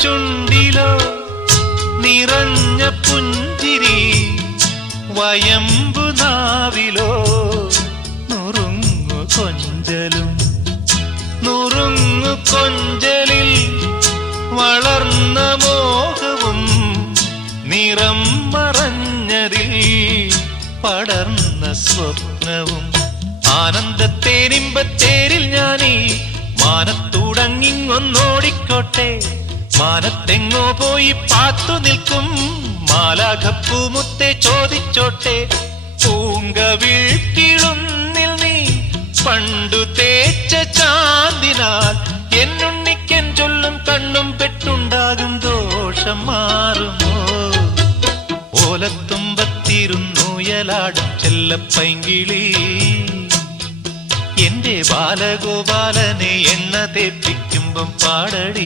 ചുണ്ടിലോ നിറഞ്ഞ പുഞ്ചിരി, വയമ്പു നാവിലോ നുറുങ്ങു കൊഞ്ചലും. നുറുങ്ങു കൊഞ്ചലിൽ വളർന്ന മോഹവും നിറം മറഞ്ഞതിൽ പടർന്ന സ്വപ്നവും. ആനന്ദത്തേനിമ്പത്തേരിൽ ഞാനീ മാനത്തൂടങ്ങിങ്ങൊന്നോടിക്കോട്ടെ. മാനത്തെങ്ങോ പോയി പാത്തു നിൽക്കും മാലാഖപ്പൂമുത്തെ ചോദിച്ചോട്ടെ. പൂങ്കവിഴ്ക്കിളുന്നിൽ നീ പണ്ടു തേച്ച ചാന്തിനാൽ എന്നുണ്ണിക്കൻ ചൊല്ലും കണ്ണും പെട്ടുണ്ടാകും ദോഷം മാറുമോ? ഓലത്തുമ്പത്തിരുന്നുയലാടും ചെല്ലപ്പൈങ്കിളി, എന്റെ ബാലഗോപാലനെ എണ്ണ തേപ്പിക്കുമ്പം പാടടി.